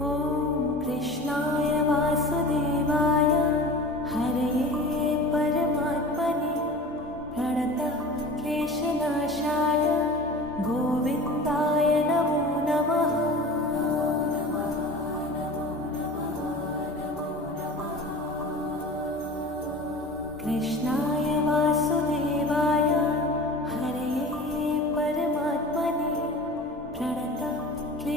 ॐ कृष्णाय वासुदेवाय हरये परमात्मने प्रणतक्लेशनाशाय गोविन्दाय नमो नमः। कृष्णाय वासुदेवाय हरये परमात्मने प्रणतक्लेशनाशाय